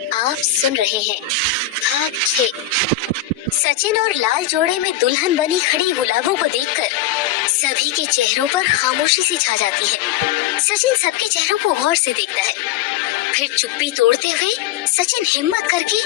आप सुन रहे हैं भाग 6। सचिन और लाल जोड़े में दुल्हन बनी खड़ी गुलाबों को देखकर सभी के चेहरों पर खामोशी सी छा जाती है। सचिन सबके चेहरों को गौर से देखता है, फिर चुप्पी तोड़ते हुए सचिन हिम्मत करके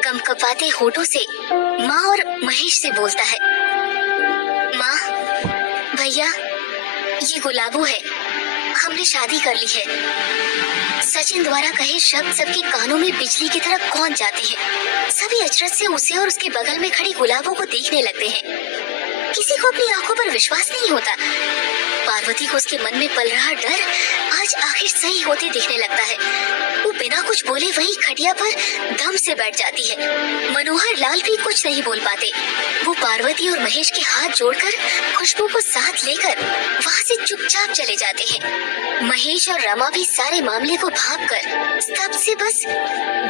कंपकपाते होठों से माँ और महेश से बोलता है, माँ, भैया, ये गुलाबो है, हमने शादी कर ली है। सचिन द्वारा कहे शब्द सबके कानों में बिजली की तरह कौंध जाते हैं। सभी अचरज से उसे और उसके बगल में खड़ी गुलाबों को देखने लगते हैं। किसी को अपनी आंखों पर विश्वास नहीं होता। पार्वती को उसके मन में पल रहा डर आज आखिर सही होते दिखने लगता है। वो बिना कुछ बोले वहीं खटिया पर दम से बैठ जाती है। मनोहर लाल भी कुछ नहीं बोल पाते। वो पार्वती और महेश के हाथ जोड़कर खुशबू को साथ लेकर वहाँ से चुपचाप चले जाते हैं। महेश और रमा भी सारे मामले को भागकर स्तब्ध से बस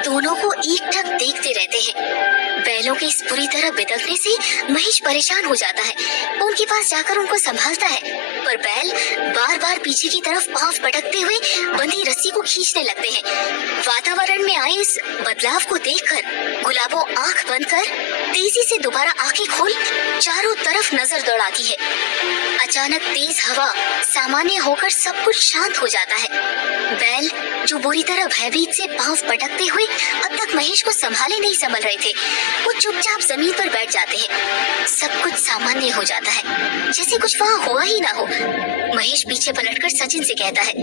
दोनों को एकटक देखते रहते हैं। बैलों के इस बुरी तरह बिदकने से महेश परेशान हो जाता है। वो उनके पास जाकर उनको संभालता है, पर बैल बार बार पीछे की तरफ पांव पटकते हुए बंधी रस्सी को खींचने लगते हैं। वातावरण में आए इस बदलाव को देखकर गुलाबो आंख बंद कर तेजी से दोबारा आंखें खोल चारों तरफ नजर दौड़ाती है। अचानक तेज हवा सामान्य होकर सब कुछ शांत हो जाता है। बैल जो बुरी तरह भयभीत से पांव पटकते हुए अब तक महेश को संभाले नहीं संभल रहे थे, वो चुपचाप जमीन पर बैठ जाते हैं। सब कुछ सामान्य हो जाता है, जैसे कुछ वहाँ हुआ ही ना हो। महेश पीछे पलटकर सचिन से कहता है,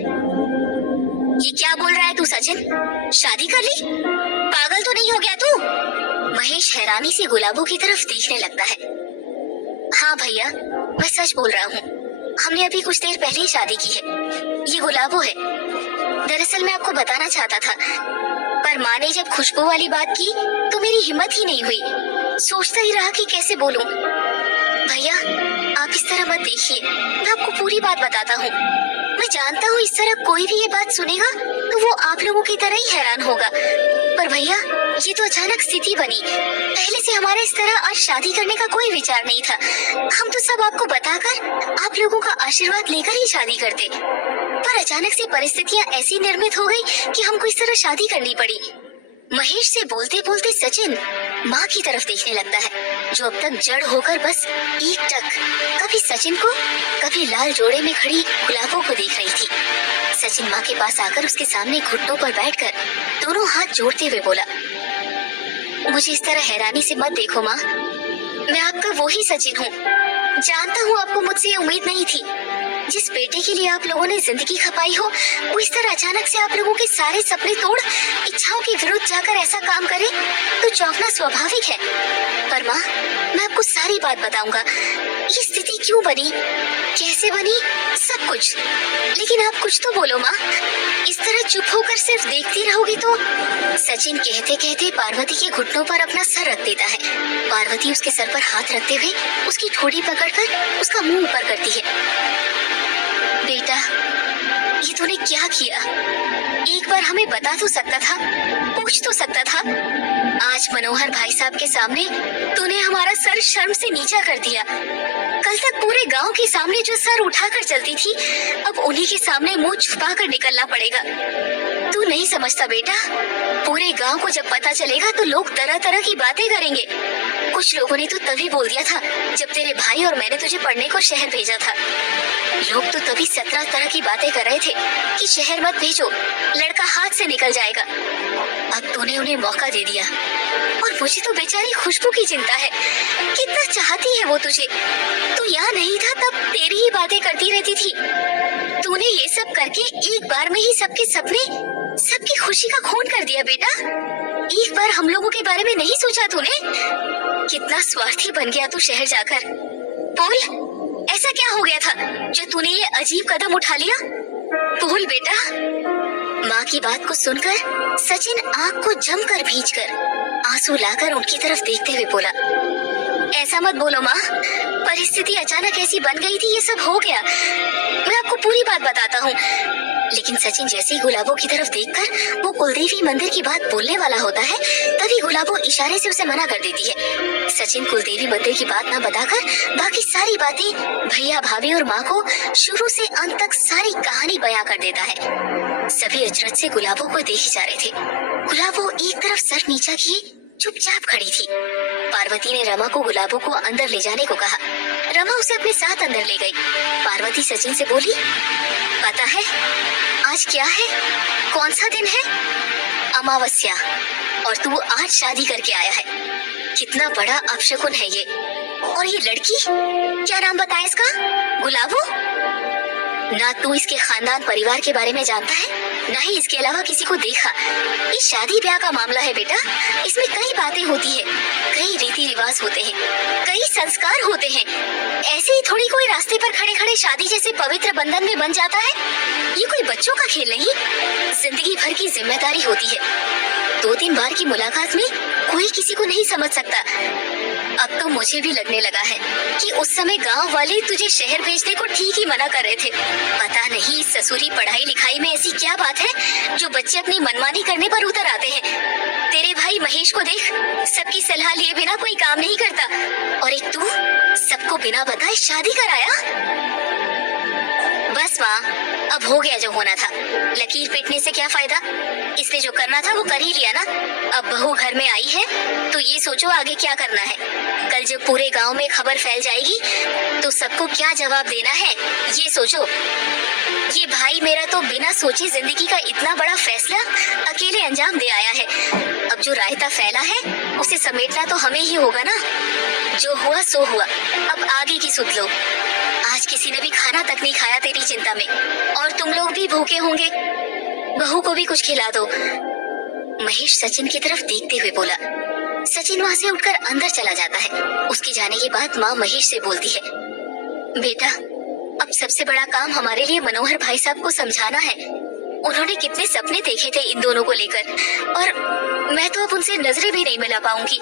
ये क्या बोल रहा है तू सचिन? शादी कर ली? पागल तो नहीं हो गया तू? महेश हैरानी से गुलाबों की तरफ देखने लगता है। हाँ भैया, मैं सच बोल रहा हूँ। हमने अभी कुछ देर पहले ही शादी की है। ये गुलाबो है। दरअसल मैं आपको बताना चाहता था, पर माँ ने जब खुशबू वाली बात की तो मेरी हिम्मत ही नहीं हुई। सोचता ही रहा कि कैसे बोलूं। भैया, आप इस तरह मत देखिए, मैं आपको पूरी बात बताता हूँ। मैं जानता हूँ इस तरह कोई भी ये बात सुनेगा तो वो आप लोगों की तरह ही हैरान होगा, पर भैया ये तो अचानक स्थिति बनी। पहले से हमारा इस तरह आज शादी करने का कोई विचार नहीं था। हम तो सब आपको बताकर आप लोगों का आशीर्वाद लेकर ही शादी करते, पर अचानक से परिस्थितियाँ ऐसी निर्मित हो गई कि हमको इस तरह शादी करनी पड़ी। महेश से बोलते बोलते सचिन माँ की तरफ देखने लगता है, जो अब तक जड़ होकर बस एकटक कभी सचिन को कभी लाल जोड़े में खड़ी गुलाबों को देख रही थी। सचिन माँ के पास आकर उसके सामने घुटनों पर बैठकर दोनों हाथ जोड़ते हुए बोला, मुझे इस तरह हैरानी से मत देखो माँ, मैं आपका वही सचिन हूँ। जानता हूँ आपको मुझसे ये उम्मीद नहीं थी। जिस बेटे के लिए आप लोगों ने जिंदगी खपाई हो, वो इस तरह अचानक से आप लोगों के सारे सपने तोड़ इच्छाओं के विरुद्ध जाकर ऐसा काम करे तो चौंकना स्वाभाविक है। पर माँ, मैं आपको सारी बात बताऊंगा। ये स्थिति क्यों बनी, कैसे बनी, सब कुछ। लेकिन आप कुछ तो बोलो माँ। इस तरह चुप होकर सिर्फ देखती रहोगी तो। सचिन कहते कहते पार्वती के घुटनों पर अपना सर रख देता है। पार्वती उसके सर पर हाथ रखते हुए उसकी ठोड़ी पकड़कर उसका मुंह ऊपर करती है। बेटा, ये तूने क्या किया? एक बार हमें बता तो सकता था, पूछ तो सकता था। आज मनोहर भाई साहब के सामने तूने हमारा सर शर्म से नीचा कर दिया। कल तक पूरे गांव के सामने जो सर उठाकर चलती थी, अब उन्हीं के सामने मुंह छुपाकर निकलना पड़ेगा। तू नहीं समझता बेटा, पूरे गांव को जब पता चलेगा तो लोग तरह तरह की बातें करेंगे। कुछ लोगों ने तो तभी बोल दिया था जब तेरे भाई और मैंने तुझे पढ़ने को शहर भेजा था। लोग तो तभी 17 तरह की बातें कर रहे थे कि शहर मत भेजो, लड़का हाथ से निकल जाएगा। अब तूने उन्हें मौका दे दिया, और मुझे तो बेचारी खुशबू की चिंता है। कितना चाहती है वो तुझे। तू यहाँ नहीं था तब तेरी ही बातें करती रहती थी। तूने ये सब करके एक बार में ही सबके सपने, सबकी खुशी का खून कर दिया बेटा। एक बार हम लोगों के बारे में नहीं सोचा तूने। कितना स्वार्थी बन गया तू शहर जाकर। बोल, ऐसा क्या हो गया था जो तूने ये अजीब कदम उठा लिया? बोल बेटा। माँ की बात को सुनकर सचिन आँख को जमकर भींचकर आंसू लाकर उनकी तरफ देखते हुए बोला, ऐसा मत बोलो माँ, परिस्थिति अचानक ऐसी बन गई थी, ये सब हो गया। मैं आपको पूरी बात बताता हूँ। लेकिन सचिन जैसे ही गुलाबो की तरफ देखकर वो कुलदेवी मंदिर की बात बोलने वाला होता है, तभी गुलाबो इशारे से उसे मना कर देती है। सचिन कुलदेवी मंदिर की बात न बताकर बाकी सारी बातें भैया, भाभी और माँ को शुरू से अंत तक सारी कहानी बयां कर देता है। सभी अचरज से गुलाबो को देखे जा रहे थे। गुलाबो एक तरफ सर नीचा किए चुपचाप खड़ी थी। पार्वती ने रमा को गुलाबो को अंदर ले जाने को कहा। रमा उसे अपने साथ अंदर ले गई। पार्वती सचिन से बोली, पता है आज क्या है? कौन सा दिन है? अमावस्या। और तू आज शादी करके आया है। कितना बड़ा अपशकुन है ये। और ये लड़की, क्या नाम बताया इसका? गुलाबो? ना तू इसके खानदान परिवार के बारे में जानता है, ना ही इसके अलावा किसी को देखा। ये शादी ब्याह का मामला है बेटा। इसमें कई बातें होती है, कई रीति रिवाज होते हैं, कई संस्कार होते हैं। ऐसे ही थोड़ी कोई रास्ते पर खड़े खड़े शादी जैसे पवित्र बंधन में बन जाता है। ये कोई बच्चों का खेल नहीं, जिंदगी भर की जिम्मेदारी होती है। 2-3 बार की मुलाकात में कोई किसी को नहीं समझ सकता। अब तो मुझे भी लगने लगा है कि उस समय गांव वाले तुझे शहर भेजने को ठीक ही मना कर रहे थे। पता नहीं इस ससुरी पढ़ाई लिखाई में ऐसी क्या बात है जो बच्चे अपनी मनमानी करने पर उतर आते हैं। तेरे भाई महेश को देख, सबकी सलाह लिए बिना कोई काम नहीं करता, और एक तू सबको बिना बताए शादी कराया। बस माँ, अब हो गया जो होना था। लकीर पीटने से क्या फायदा? इसने जो करना था वो कर ही लिया ना। अब बहू घर में आई है तो ये सोचो आगे क्या करना है। कल जब पूरे गांव में खबर फैल जाएगी तो सबको क्या जवाब देना है ये सोचो। ये भाई मेरा तो बिना सोचे जिंदगी का इतना बड़ा फैसला अकेले अंजाम दे आया है। अब जो रायता फैला है उसे समेटना तो हमें ही होगा ना। जो हुआ सो हुआ, अब आगे की सुध लो। आज किसी ने भी खाना तक नहीं खाया तेरी चिंता में, और तुम लोग भी भूखे होंगे। बहू को भी कुछ खिला दो। महेश सचिन की तरफ देखते हुए बोला। सचिन वहाँ से उठकर अंदर चला जाता है। उसके जाने के बाद माँ महेश से बोलती है, बेटा अब सबसे बड़ा काम हमारे लिए मनोहर भाई साहब को समझाना है। उन्होंने कितने सपने देखे थे इन दोनों को लेकर, और मैं तो अब उनसे नजरें भी नहीं मिला पाऊंगी।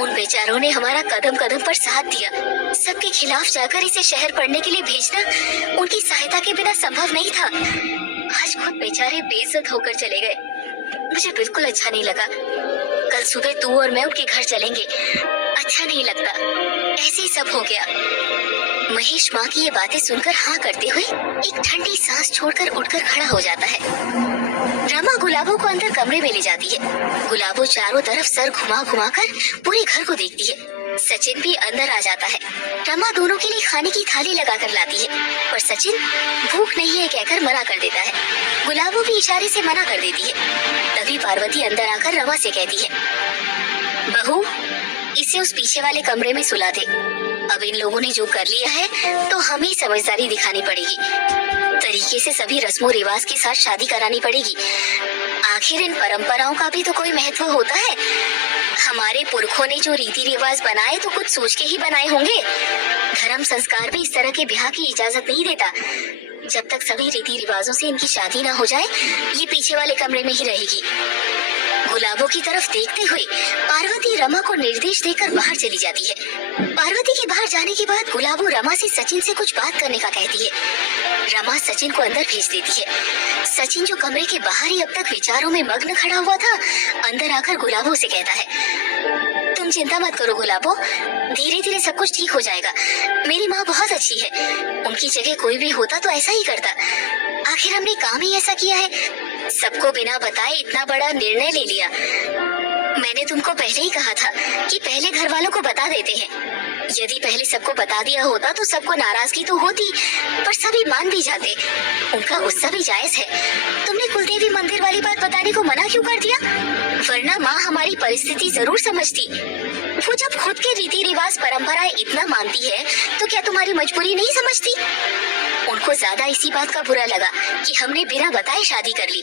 उन बेचारों ने हमारा कदम कदम पर साथ दिया। सबके खिलाफ जाकर इसे शहर पढ़ने के लिए भेजना उनकी सहायता के बिना संभव नहीं था। आज खुद बेचारे बेइज्जत होकर चले गए। मुझे बिल्कुल अच्छा नहीं लगा। कल सुबह तू और मैं उनके घर चलेंगे। अच्छा नहीं लगता, ऐसे ही सब हो गया। महेश माँ की ये बातें सुनकर हाँ करते हुए एक ठंडी सांस छोड़कर उठकर खड़ा हो जाता है। रमा गुलाबो को अंदर कमरे में ले जाती है। गुलाबो चारों तरफ सर घुमा घुमा कर पूरे घर को देखती है। सचिन भी अंदर आ जाता है। रमा दोनों के लिए खाने की थाली लगाकर लाती है, पर सचिन भूख नहीं है कहकर मना कर देता है। गुलाबो भी इशारे से मना कर देती है। तभी पार्वती अंदर आकर रमा से कहती है, बहू इसे उस पीछे वाले कमरे में सुला दे। अब इन लोगों ने जो कर लिया है तो हमें समझदारी दिखानी पड़ेगी। तरीके से सभी रस्मों रिवाज के साथ शादी करानी पड़ेगी। आखिर इन परंपराओं का भी तो कोई महत्व होता है। हमारे पुरखों ने जो रीति रिवाज बनाए तो कुछ सोच के ही बनाए होंगे। धर्म संस्कार भी इस तरह के ब्याह की इजाजत नहीं देता। जब तक सभी रीति रिवाजों से इनकी शादी ना हो जाए, ये पीछे वाले कमरे में ही रहेगी। गुलाबो की तरफ देखते हुए पार्वती रमा को निर्देश देकर बाहर चली जाती है। पार्वती के बाहर जाने के बाद गुलाबो रमा से सचिन से कुछ बात करने का कहती है। रमा सचिन को अंदर भेज देती है। सचिन जो कमरे के बाहर ही अब तक विचारों में मग्न खड़ा हुआ था, अंदर आकर गुलाबो से कहता है, तुम चिंता मत करो गुलाबो, धीरे धीरे सब कुछ ठीक हो जाएगा। मेरी माँ बहुत अच्छी है, उनकी जगह कोई भी होता तो ऐसा ही करता। आखिर हमने काम ही ऐसा किया है, सबको बिना बताए इतना बड़ा निर्णय ले लिया। मैंने तुमको पहले ही कहा था कि पहले घर वालों को बता देते हैं। यदि पहले सबको बता दिया होता तो सबको नाराजगी तो होती, पर सभी मान भी जाते। उनका गुस्सा भी जायज है। तुमने कुलदेवी मंदिर वाली बात बताने को मना क्यों कर दिया? वरना माँ हमारी परिस्थिति जरूर समझती। वो जब खुद के रीति रिवाज परंपराएं इतना मानती है तो क्या तुम्हारी मजबूरी नहीं समझती? उनको ज्यादा इसी बात का बुरा लगा कि हमने बिना बताए शादी कर ली।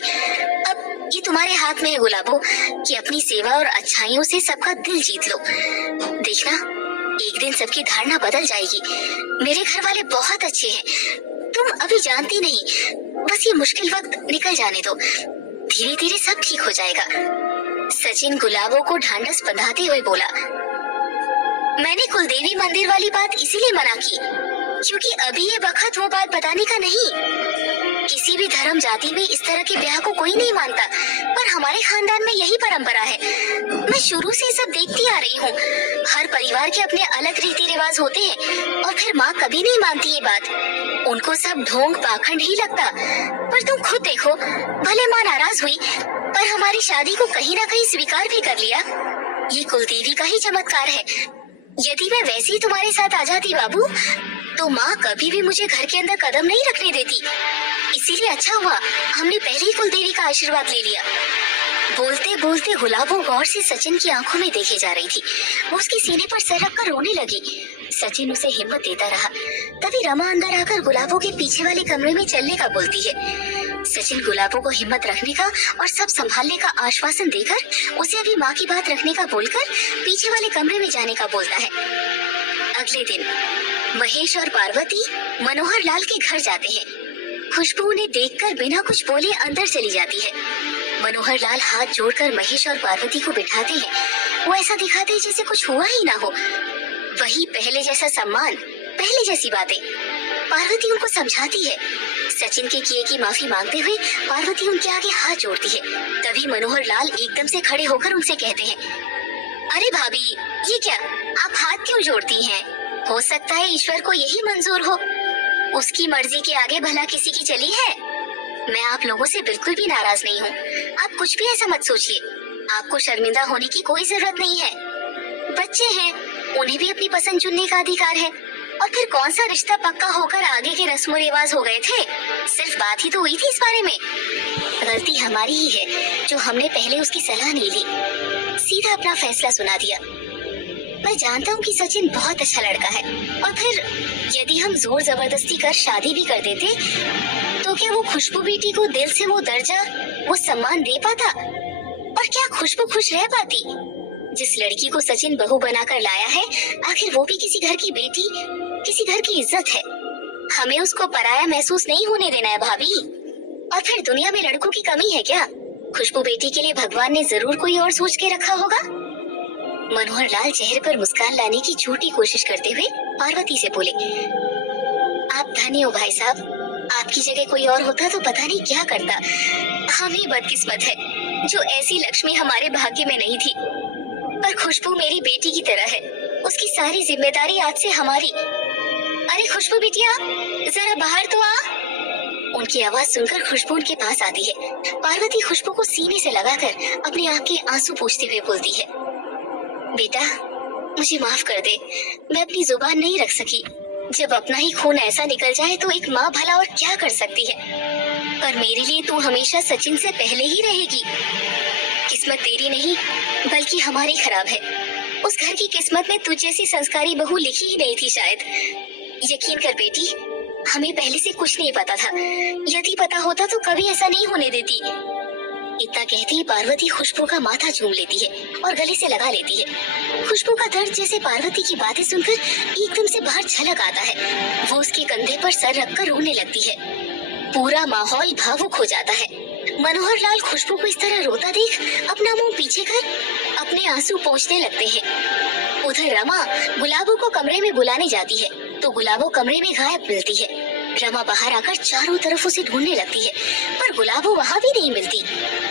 अब ये तुम्हारे हाथ में है गुलाबो कि अपनी सेवा और अच्छाइयों से सबका दिल जीत लो। देखना एक दिन सबकी धारणा बदल जाएगी। मेरे घर वाले बहुत अच्छे हैं, तुम अभी जानती नहीं। बस ये मुश्किल वक्त निकल जाने दो, धीरे धीरे सब ठीक हो जाएगा। सचिन गुलाबो को ढांढस बंधाते हुए बोला, मैंने कुलदेवी मंदिर वाली बात इसीलिए मना की क्योंकि अभी ये वक्त वो बात बताने का नहीं। किसी भी धर्म जाति में इस तरह के ब्याह को कोई नहीं मानता, पर हमारे खानदान में यही परंपरा है। मैं शुरू से सब देखती आ रही हूँ। हर परिवार के अपने अलग रीति रिवाज होते हैं और फिर माँ कभी नहीं मानती ये बात। उनको सब ढोंग पाखंड ही लगता। पर तुम खुद देखो, भले माँ नाराज हुई पर हमारी शादी को कहीं ना कहीं स्वीकार भी कर लिया। ये कुलदेवी का ही चमत्कार है। यदि मैं वैसे ही तुम्हारे साथ आ जाती बाबू, तो माँ कभी भी मुझे घर के अंदर कदम नहीं रखने देती। इसीलिए अच्छा हुआ हमने पहले ही कुलदेवी का आशीर्वाद ले लिया। बोलते बोलते गुलाबो गौर से सचिन की आंखों में देखे जा रही थी। वो उसके सीने पर सर रखकर रोने लगी। सचिन उसे हिम्मत देता रहा। तभी रमा अंदर आकर गुलाबो के पीछे वाले कमरे में चलने का बोलती है। सचिन गुलाबो को हिम्मत रखने का और सब संभालने का आश्वासन देकर उसे अभी माँ की बात रखने का बोलकर पीछे वाले कमरे में जाने का बोलता है। अगले दिन महेश और पार्वती मनोहर लाल के घर जाते हैं। खुशबू उन्हें देखकर बिना कुछ बोले अंदर चली जाती है। मनोहर लाल हाथ जोड़कर महेश और पार्वती को बिठाते हैं। वो ऐसा दिखाते हैं जैसे कुछ हुआ ही ना हो। वही पहले जैसा सम्मान, पहले जैसी बातें। पार्वती उनको समझाती है। सचिन के किए की माफी मांगते हुए पार्वती उनके आगे हाथ जोड़ती है। तभी मनोहर लाल एकदम से खड़े होकर उनसे कहते हैं, अरे भाभी, ये क्या, आप हाथ क्यों जोड़ती हैं? हो सकता है ईश्वर को यही मंजूर हो। उसकी मर्जी के आगे भला किसी की चली है। मैं आप लोगों से बिल्कुल भी नाराज नहीं हूँ। आप कुछ भी ऐसा मत सोचिए। आपको शर्मिंदा होने की कोई जरूरत नहीं है। बच्चे हैं, उन्हें भी अपनी पसंद चुनने का अधिकार है। और फिर कौन सा रिश्ता पक्का होकर आगे के रस्मो रिवाज हो गए थे? सिर्फ बात ही तो हुई थी इस बारे में। गलती हमारी ही है जो हमने पहले उसकी सलाह नहीं ली, सीधा अपना फैसला सुना दिया। मैं जानता हूँ कि सचिन बहुत अच्छा लड़का है, और फिर यदि हम जोर जबरदस्ती कर शादी भी कर देते तो क्या वो खुशबू बेटी को दिल से वो दर्जा, वो सम्मान दे पाता? और क्या खुशबू खुश रह पाती? जिस लड़की को सचिन बहू बनाकर लाया है, आखिर वो भी किसी घर की बेटी, किसी घर की इज्जत है। हमें उसको पराया महसूस नहीं होने देना है भाभी। और फिर दुनिया में लड़कों की कमी है क्या? खुशबू बेटी के लिए भगवान ने जरूर कोई और सोच के रखा होगा। मनोहर लाल चेहरे पर मुस्कान लाने की झूठी कोशिश करते हुए पार्वती से बोले, आप धन्य हो भाई साहब। आपकी जगह कोई और होता तो पता नहीं क्या करता। हम ही बदकिस्मत है जो ऐसी लक्ष्मी हमारे भाग्य में नहीं थी। पर खुशबू मेरी बेटी की तरह है, उसकी सारी जिम्मेदारी आज से हमारी। अरे खुशबू बिटिया, जरा बाहर तो आ। उनकी आवाज सुनकर खुशबू उनके पास आती है। पार्वती खुशबू को सीने से लगाकर अपने आंख के आंसू पोंछते हुए बोलती है, बेटा मुझे माफ कर दे, मैं अपनी जुबान नहीं रख सकी। जब अपना ही खून ऐसा निकल जाए तो एक माँ भला और क्या कर सकती है। पर मेरे लिए तू हमेशा सचिन से पहले ही रहेगी। किस्मत तेरी नहीं बल्कि हमारी खराब है। उस घर की किस्मत में तुझ जैसी संस्कारी बहू लिखी ही नहीं थी शायद। यकीन कर बेटी, हमें पहले से कुछ नहीं पता था। यदि पता होता तो कभी ऐसा नहीं होने देती। इतना कहती ही पार्वती खुशबू का माथा चूम लेती है और गले से लगा लेती है। खुशबू का दर्द जैसे पार्वती की बातें सुनकर एकदम से बाहर छलक आता है। वो उसके कंधे पर सर रखकर रोने लगती है। पूरा माहौल भावुक हो जाता है। मनोहर लाल खुशबू को इस तरह रोता देख अपना मुंह पीछे कर अपने आंसू पोंछने लगते हैं। उधर रमा गुलाबो को कमरे में बुलाने जाती है तो गुलाबो कमरे में गायब मिलती है। रमा बाहर आकर चारों तरफ उसे ढूंढने लगती है, पर गुलाबो वहाँ भी नहीं मिलती।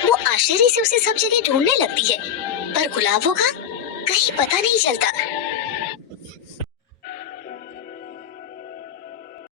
वो आश्चर्य से उसे सब जगह ढूंढने लगती है, पर गुलाबो का कहीं पता नहीं चलता।